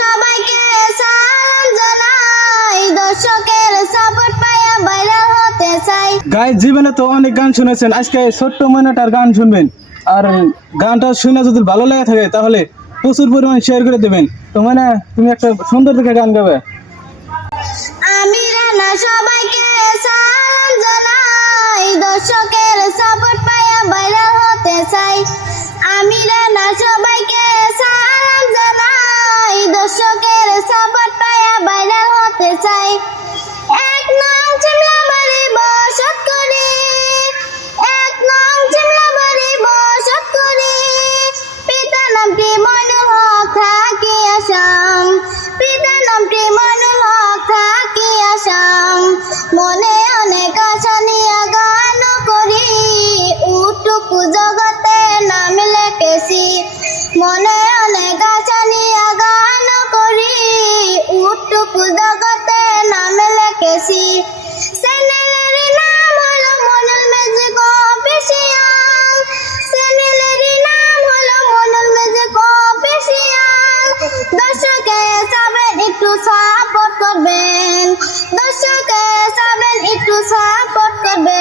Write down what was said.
সবাইকে সালাম জানাই, দর্শকের সাপোর্ট পাইয়া ভাইরাল হতে চাই। গাইজ জীবনে তো অনেক গান শুনেছেন, আজকে ছোট্ট ময়নাটার গান শুনবেন। আর গানটা শুনে যদি ভালো লাগে থাকে তাহলে প্রচুর পরিমাণ শেয়ার করে দেবেন। তো মানে তুমি একটা সুন্দর দেখে গান গাবে। আমি রানা সবাইকে সালাম জানাই, দর্শকের সাপোর্ট পাইয়া ভাইরাল হতে চাই। আমি রানা সবাইকে সালাম জানাই, দর্শকের সাপোর্ট পাইয়া ভাইরাল হতে চাই। এক নং চিমলাবাড়ি বসত করি, এক নং চিমলাবাড়ি বসত করি। পিতার নামটি মইনুল হক থাকি আসাম, পিতার নামটি মইনুল হক থাকি আসাম। মনে অনেক আশা নিয়ে গান করি, উটুকু জগতে নাম লেখেছি। মনে অনেক আশা নিয়ে গান করি, উটুকু জগতে নাম লেখেছি। চ্যানেলের নাম হলো মইনুল মিউজিক অফিসিয়াল, চ্যানেলের নাম হলো মইনুল মিউজিক অফিসিয়াল। দর্শকে যাবেন একটু সাপোর্ট করবেন, দর্শকে যাবেন একটু সাপোর্ট করবেন।